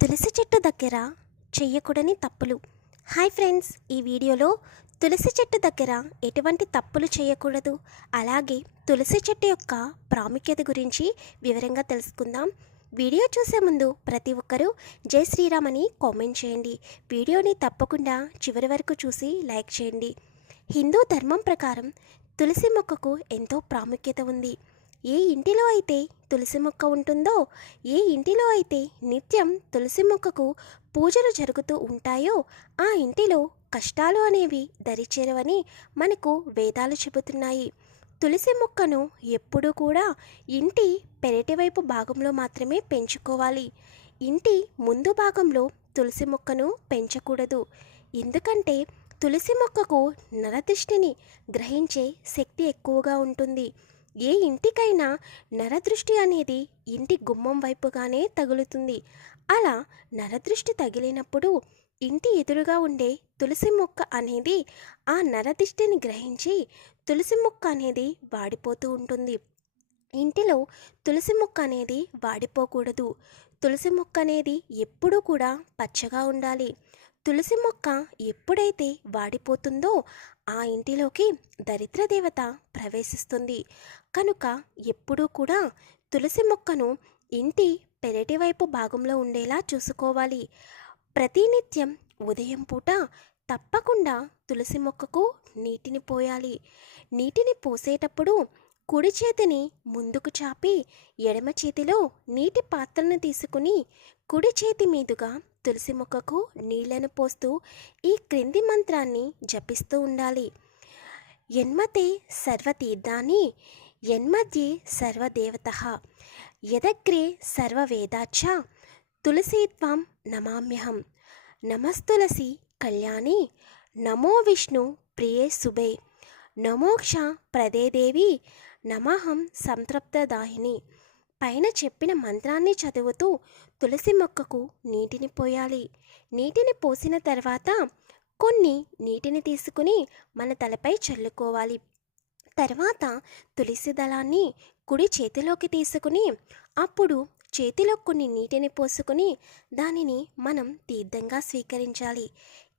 తులసి చెట్టు దగ్గర చెయ్యకూడని తప్పులు. హాయ్ ఫ్రెండ్స్ ఈ వీడియోలో తులసి చెట్టు దగ్గర ఎటువంటి తప్పులు చేయకూడదు అలాగే తులసి చెట్టు యొక్క ప్రాముఖ్యత గురించి వివరంగా తెలుసుకుందాం. వీడియో చూసే ముందు ప్రతి ఒక్కరూ జై శ్రీరామ్ అని కామెంట్ చేయండి. వీడియోని తప్పకుండా చివరి వరకు చూసి లైక్ చేయండి. హిందూ ధర్మం ప్రకారం తులసి మొక్కకు ఎంతో ప్రాముఖ్యత ఉంది. ఏ ఇంటిలో అయితే తులసి మొక్క ఉంటుందో ఏ ఇంటిలో అయితే నిత్యం తులసి మొక్కకు పూజలు జరుగుతూ ఉంటాయో ఆ ఇంటిలో కష్టాలు అనేవి దరిచేరవని మనకు వేదాలు చెబుతున్నాయి. తులసి మొక్కను ఎప్పుడూ కూడా ఇంటి పెరటి వైపు భాగంలో మాత్రమే పెంచుకోవాలి. ఇంటి ముందు భాగంలో తులసి మొక్కను పెంచకూడదు. ఎందుకంటే తులసి మొక్కకు నరదృష్టిని గ్రహించే శక్తి ఎక్కువగా ఉంటుంది. ఏ ఇంటికైనా నరదృష్టి అనేది ఇంటి గుమ్మం వైపుగానే తగులుతుంది. అలా నరదృష్టి తగిలినప్పుడు ఇంటి ఎదురుగా ఉండే తులసి మొక్క అనేది ఆ నరదృష్టిని గ్రహించి తులసి మొక్క అనేది వాడిపోతూ ఉంటుంది. ఇంటిలో తులసి మొక్క అనేది వాడిపోకూడదు. తులసి మొక్క అనేది ఎప్పుడూ కూడా పచ్చగా ఉండాలి. తులసి మొక్క ఎప్పుడైతే వాడిపోతుందో ఆ ఇంటిలోకి దరిద్ర దేవత ప్రవేశిస్తుంది. కనుక ఎప్పుడూ కూడా తులసి మొక్కను ఇంటి పెరటి వైపు భాగంలో ఉండేలా చూసుకోవాలి. ప్రతినిత్యం ఉదయం పూట తప్పకుండా తులసి మొక్కకు నీటిని పోయాలి. నీటిని పోసేటప్పుడు కుడి చేతిని ముందుకు చాపి ఎడమ చేతిలో నీటి పాత్రను తీసుకుని కుడి చేతి మీదుగా తులసి మొక్కకు నీళ్ళను పోస్తూ ఈ క్రింది మంత్రాన్ని జపిస్తూ ఉండాలి. యన్మతే సర్వతీర్థాన్ని యన్మధ్యే సర్వదేవత యదగ్రే సర్వవేదాచ తులసీత్వం నమామ్యహం. నమస్తులసి కళ్యాణి. నమో విష్ణు ప్రియే శుభే నమోక్ష ప్రదేదేవి నమహం సంతృప్తదాయిని. పైన చెప్పిన మంత్రాన్ని చదువుతూ తులసి మొక్కకు నీటిని పోయాలి. నీటిని పోసిన తర్వాత కొన్ని నీటిని తీసుకుని మన తలపై చల్లుకోవాలి. తర్వాత తులసి దళాన్ని కుడి చేతిలోకి తీసుకుని అప్పుడు చేతిలో కొన్ని నీటిని పోసుకుని దానిని మనం తీర్థంగా స్వీకరించాలి.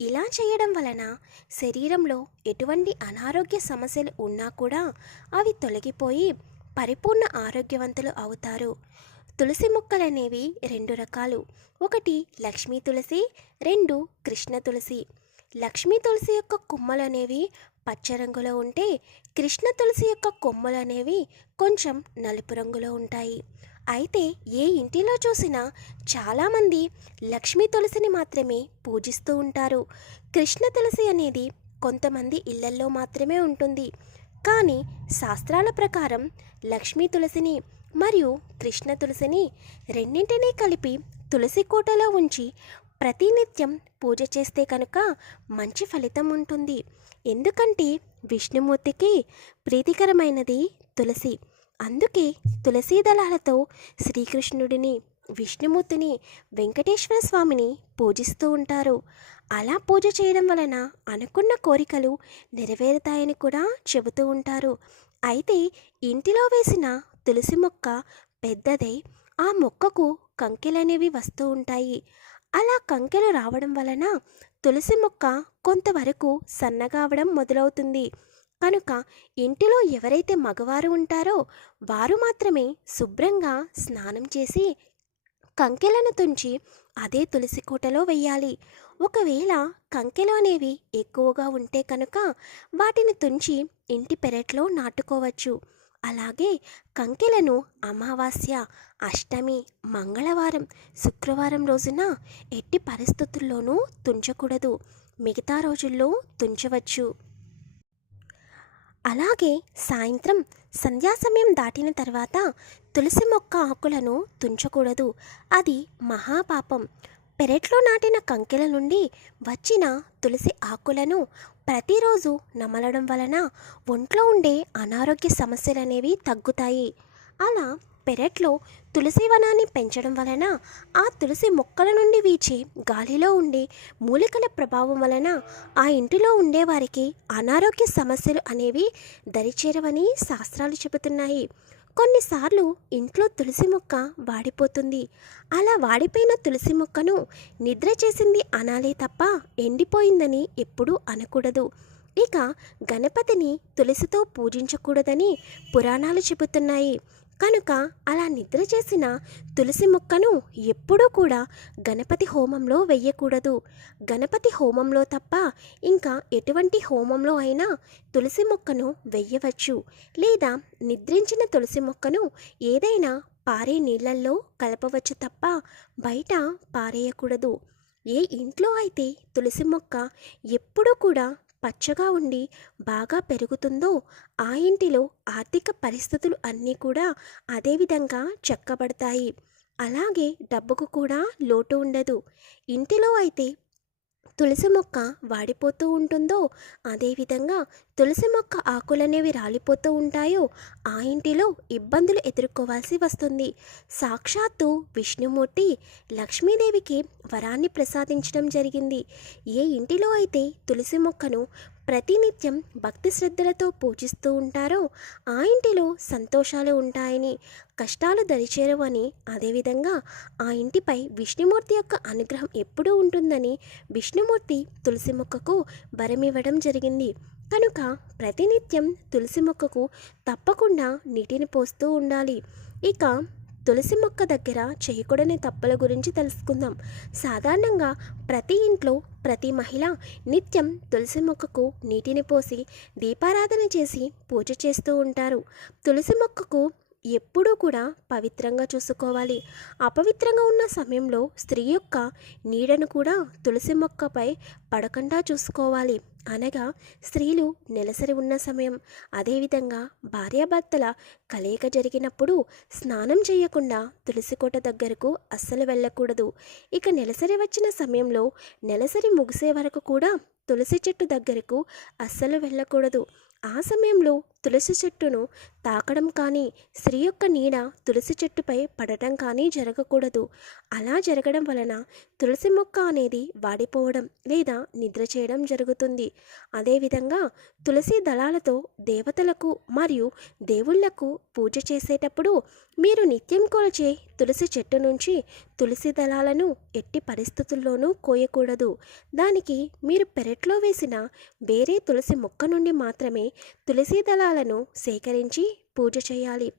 ఇలా చేయడం వలన శరీరంలో ఎటువంటి అనారోగ్య సమస్యలు ఉన్నా కూడా అవి తొలగిపోయి పరిపూర్ణ ఆరోగ్యవంతులు అవుతారు. తులసి మొక్కలనేవి రెండు రకాలు. ఒకటి లక్ష్మీ తులసి రెండు కృష్ణ తులసి. లక్ష్మీ తులసి యొక్క కొమ్మలు అనేవి పచ్చ రంగులో ఉంటే కృష్ణ తులసి యొక్క కొమ్మలు అనేవి కొంచెం నలుపు రంగులో ఉంటాయి. అయితే ఏ ఇంటిలో చూసినా చాలామంది లక్ష్మీ తులసిని మాత్రమే పూజిస్తూ ఉంటారు. కృష్ణ తులసి అనేది కొంతమంది ఇళ్ళల్లో మాత్రమే ఉంటుంది. కానీ శాస్త్రాల ప్రకారం లక్ష్మీ తులసిని మరియు కృష్ణ తులసిని రెండింటినీ కలిపి తులసి కోటలో ఉంచి ప్రతినిత్యం పూజ చేస్తే కనుక మంచి ఫలితం ఉంటుంది. ఎందుకంటే విష్ణుమూర్తికి ప్రీతికరమైనది తులసి. అందుకే తులసీ దళాలతో శ్రీకృష్ణుడిని విష్ణుమూర్తిని వెంకటేశ్వర స్వామిని పూజిస్తూ ఉంటారు. అలా పూజ చేయడం వలన అనుకున్న కోరికలు నెరవేరుతాయని కూడా చెబుతూ ఉంటారు. అయితే ఇంటిలో వేసిన తులసి మొక్క పెద్దదై ఆ మొక్కకు కంకెలనేవి వస్తూ ఉంటాయి. అలా కంకెలు రావడం వలన తులసి మొక్క కొంతవరకు సన్నగా అవడం మొదలవుతుంది. కనుక ఇంటిలో ఎవరైతే మగవారు ఉంటారో వారు మాత్రమే శుభ్రంగా స్నానం చేసి కంకెలను తుంచి అదే తులసి కోటలో వెయ్యాలి. ఒకవేళ కంకెలు అనేవి ఎక్కువగా ఉంటే కనుక వాటిని తుంచి ఇంటి పెరట్లో నాటుకోవచ్చు. అలాగే కంకెలను అమావాస్య అష్టమి మంగళవారం శుక్రవారం రోజున ఎట్టి పరిస్థితుల్లోనూ తుంచకూడదు. మిగతా రోజుల్లో తుంచవచ్చు. అలాగే సాయంత్రం సంధ్యా సమయం దాటిన తర్వాత తులసి మొక్క ఆకులను తుంచకూడదు. అది మహాపాపం. పెరట్లో నాటిన కంకెల నుండి వచ్చిన తులసి ఆకులను ప్రతిరోజు నమలడం వలన ఒంట్లో ఉండే అనారోగ్య సమస్యలు అనేవి తగ్గుతాయి. అలా పెరట్లో తులసి వనాన్ని పెంచడం వలన ఆ తులసి మొక్కల నుండి వీచే గాలిలో ఉండే మూలికల ప్రభావం వలన ఆ ఇంటిలో ఉండేవారికి అనారోగ్య సమస్యలు అనేవి దరిచేరవని శాస్త్రాలు చెబుతున్నాయి. కొన్నిసార్లు ఇంట్లో తులసి మొక్క వాడిపోతుంది. అలా వాడిపోయిన తులసి మొక్కను నిద్ర చేసింది అనాలే తప్ప ఎండిపోయిందని ఎప్పుడూ అనకూడదు. ఇక గణపతిని తులసితో పూజించకూడదని పురాణాలు చెబుతున్నాయి. కనుక అలా నిద్ర చేసిన తులసి మొక్కను ఎప్పుడూ కూడా గణపతి హోమంలో వెయ్యకూడదు. గణపతి హోమంలో తప్ప ఇంకా ఎటువంటి హోమంలో అయినా తులసి మొక్కను వెయ్యవచ్చు. లేదా నిద్రించిన తులసి మొక్కను ఏదైనా పారే నీళ్ళల్లో కలపవచ్చు తప్ప బయట పారేయకూడదు. ఏ ఇంట్లో అయితే తులసి మొక్క ఎప్పుడూ కూడా పచ్చగా ఉండి బాగా పెరుగుతుందో ఆ ఇంటిలో ఆర్థిక పరిస్థితులు అన్నీ కూడా అదేవిధంగా చక్కబడతాయి. అలాగే డబ్బుకు కూడా లోటు ఉండదు. ఇంటిలో అయితే తులసి మొక్క వాడిపోతూ ఉంటుందో అదేవిధంగా తులసి మొక్క ఆకులనేవి రాలిపోతూ ఉంటాయో ఆ ఇంటిలో ఇబ్బందులు ఎదుర్కోవాల్సి వస్తుంది. సాక్షాత్తు విష్ణుమూర్తి లక్ష్మీదేవికి వరాన్ని ప్రసాదించడం జరిగింది. ఏ ఇంటిలో అయితే తులసి మొక్కను ప్రతినిత్యం భక్తి శ్రద్ధలతో పూజిస్తూ ఉంటారో ఆ ఇంటిలో సంతోషాలు ఉంటాయని కష్టాలు దరిచేరవని అదేవిధంగా ఆ ఇంటిపై విష్ణుమూర్తి యొక్క అనుగ్రహం ఎప్పుడూ ఉంటుందని విష్ణుమూర్తి తులసి మొక్కకు బరమివ్వడం జరిగింది. కనుక ప్రతినిత్యం తులసి మొక్కకు తప్పకుండా నీటిని పోస్తూ ఉండాలి. ఇక తులసి మొక్క దగ్గర చేయకూడని తప్పుల గురించి తెలుసుకుందాం. సాధారణంగా ప్రతి ఇంట్లో ప్రతి మహిళ నిత్యం తులసి మొక్కకు నీటిని పోసి దీపారాధన చేసి పూజ చేస్తూ ఉంటారు. తులసి మొక్కకు ఎప్పుడూ కూడా పవిత్రంగా చూసుకోవాలి. అపవిత్రంగా ఉన్న సమయంలో స్త్రీ యొక్క నీడను కూడా తులసి మొక్కపై పడకుండా చూసుకోవాలి. అనగా స్త్రీలు నెలసరి ఉన్న సమయం అదేవిధంగా భార్యాభర్తల కలయిక జరిగినప్పుడు స్నానం చేయకుండా తులసి కోట దగ్గరకు అస్సలు వెళ్ళకూడదు. ఇక నెలసరి వచ్చిన సమయంలో నెలసరి ముగిసే వరకు కూడా తులసి చెట్టు దగ్గరకు అస్సలు వెళ్ళకూడదు. ఆ సమయంలో తులసి చెట్టును తాకడం కానీ స్త్రీ యొక్క నీడ తులసి చెట్టుపై పడటం కానీ జరగకూడదు. అలా జరగడం వలన తులసి మొక్క అనేది వాడిపోవడం లేదా నిద్ర చేయడం జరుగుతుంది. అదేవిధంగా తులసి దళాలతో దేవతలకు మరియు దేవుళ్ళకు పూజ చేసేటప్పుడు మీరు నిత్యం కొలిచే తులసి చెట్టు నుంచి తులసి దళాలను ఎట్టి పరిస్థితుల్లోనూ కోయకూడదు. దానికి మీరు పెరట్లో వేసిన వేరే తులసి మొక్క నుండి మాత్రమే తులసి దళాలను సేకరించి పూజ చేయాలి.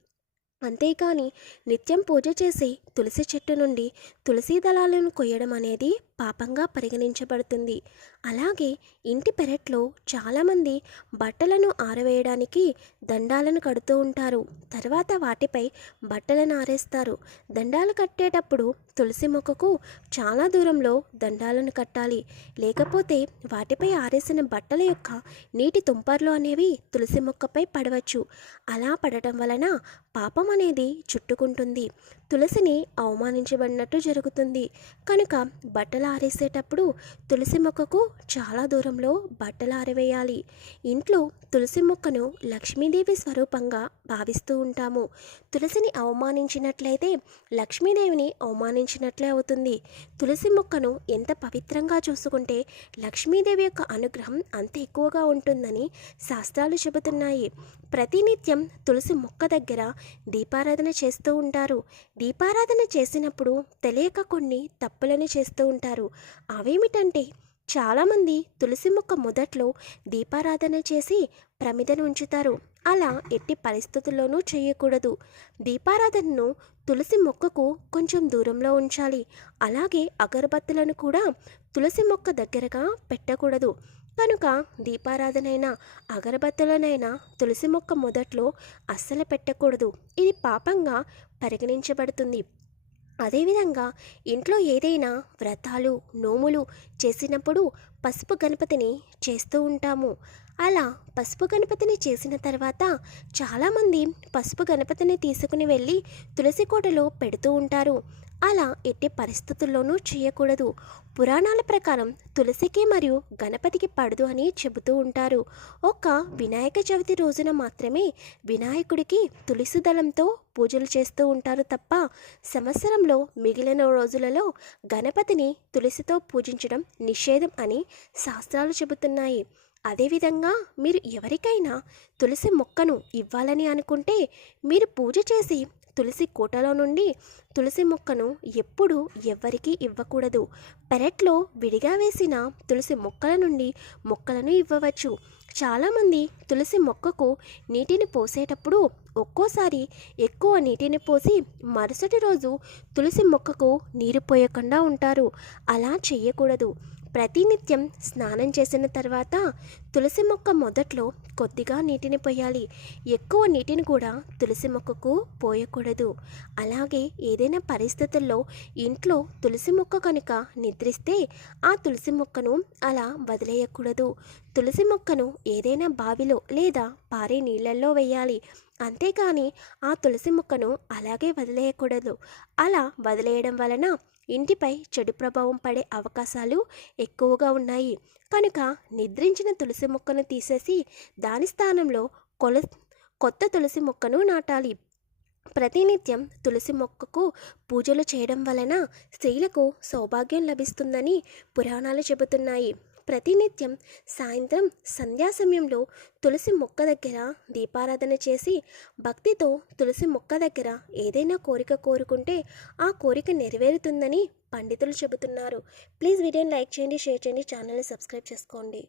అంతేకాని నిత్యం పూజ చేసి తులసి చెట్టు నుండి తులసి దళాలను కొయ్యడం అనేది పాపంగా పరిగణించబడుతుంది. అలాగే ఇంటి పెరట్లో చాలామంది బట్టలను ఆరవేయడానికి దండాలను కడుతూ ఉంటారు. తర్వాత వాటిపై బట్టలను ఆరేస్తారు. దండాలు కట్టేటప్పుడు తులసి మొక్కకు చాలా దూరంలో దండాలను కట్టాలి. లేకపోతే వాటిపై ఆరేసిన బట్టల యొక్క నీటి తుంపర్లు అనేవి తులసి మొక్కపై పడవచ్చు. అలా పడటం వలన పాపం అనేది చుట్టుకుంటుంది. తులసిని అవమానించబడినట్టు జరుగుతుంది. కనుక బట్టల ఆరేసేటప్పుడు తులసి మొక్కకు చాలా దూరంలో బట్టలు ఆరవేయాలి. ఇంట్లో తులసి మొక్కను లక్ష్మీదేవి స్వరూపంగా భావిస్తూ ఉంటాము. తులసిని అవమానించినట్లయితే లక్ష్మీదేవిని అవమానించినట్లే అవుతుంది. తులసి మొక్కను ఎంత పవిత్రంగా చూసుకుంటే లక్ష్మీదేవి యొక్క అనుగ్రహం అంత ఎక్కువగా ఉంటుందని శాస్త్రాలు చెబుతున్నాయి. ప్రతినిత్యం తులసి మొక్క దగ్గర దీపారాధన చేస్తూ ఉంటారు. దీపారాధన చేసినప్పుడు తెలియక కొన్ని తప్పులను చేస్తూ ఉంటారు. అవేమిటంటే చాలామంది తులసి మొక్క మొదట్లో దీపారాధన చేసి ప్రమిదను ఉంచుతారు. అలా ఎట్టి పరిస్థితుల్లోనూ చేయకూడదు. దీపారాధనను తులసి మొక్కకు కొంచెం దూరంలో ఉంచాలి. అలాగే అగరబత్తులను కూడా తులసి మొక్క దగ్గరగా పెట్టకూడదు. కనుక దీపారాధనైనా అగరబత్తులనైనా తులసి మొక్క మొదట్లో అస్సలు పెట్టకూడదు. ఇది పాపంగా పరిగణించబడుతుంది. అదేవిధంగా ఇంట్లో ఏదైనా వ్రతాలు నోములు చేసినప్పుడు పసుపు గణపతిని చేస్తూ ఉంటాము. అలా పసుపు గణపతిని చేసిన తర్వాత చాలామంది పసుపు గణపతిని తీసుకుని వెళ్ళి తులసి కోటలో పెడుతూ ఉంటారు. అలా ఎట్టి పరిస్థితుల్లోనూ చేయకూడదు. పురాణాల ప్రకారం తులసికి మరియు గణపతికి పడదు అని చెబుతూ ఉంటారు. ఒక్క వినాయక చవితి రోజున మాత్రమే వినాయకుడికి తులసి దళంతో పూజలు చేస్తూ ఉంటారు తప్ప సంవత్సరంలో మిగిలిన రోజులలో గణపతిని తులసితో పూజించడం నిషేధం అని శాస్త్రాలు చెబుతున్నాయి. అదేవిధంగా మీరు ఎవరికైనా తులసి మొక్కను ఇవ్వాలని అనుకుంటే మీరు పూజ చేసి తులసి కోటలో నుండి తులసి మొక్కను ఎప్పుడూ ఎవ్వరికీ ఇవ్వకూడదు. పెరట్లో విడిగా వేసిన తులసి మొక్కల నుండి మొక్కలను ఇవ్వవచ్చు. చాలామంది తులసి మొక్కకు నీటిని పోసేటప్పుడు ఒక్కోసారి ఎక్కువ నీటిని పోసి మరుసటి రోజు తులసి మొక్కకు నీరు పోయకుండా ఉంటారు. అలా చేయకూడదు. ప్రతినిత్యం స్నానం చేసిన తర్వాత తులసి మొక్క మొదట్లో కొద్దిగా నీటిని పోయాలి. ఎక్కువ నీటిని కూడా తులసి మొక్కకు పోయకూడదు. అలాగే ఏదైనా పరిస్థితుల్లో ఇంట్లో తులసి మొక్క కనుక నిద్రిస్తే ఆ తులసి మొక్కను అలా వదిలేయకూడదు. తులసి మొక్కను ఏదైనా బావిలో లేదా పారే నీళ్ళల్లో వేయాలి. అంతేకాని ఆ తులసి మొక్కను అలాగే వదిలేయకూడదు. అలా వదిలేయడం వలన ఇంటిపై చెడు ప్రభావం పడే అవకాశాలు ఎక్కువగా ఉన్నాయి. కనుక నిద్రించిన తులసి మొక్కను తీసేసి దాని స్థానంలో కొల కొత్త తులసి మొక్కను నాటాలి. ప్రతినిత్యం తులసి మొక్కకు పూజలు చేయడం వలన స్త్రీలకు సౌభాగ్యం లభిస్తుందని పురాణాలు చెబుతున్నాయి. ప్రతినిత్యం సాయంత్రం సంధ్యా సమయంలో తులసి మొక్క దగ్గర దీపారాధన చేసి భక్తితో తులసి మొక్క దగ్గర ఏదైనా కోరిక కోరుకుంటే ఆ కోరిక నెరవేరుతుందని పండితులు చెబుతున్నారు. ప్లీజ్ వీడియోని లైక్ చేయండి షేర్ చేయండి ఛానల్ని సబ్స్క్రైబ్ చేసుకోండి.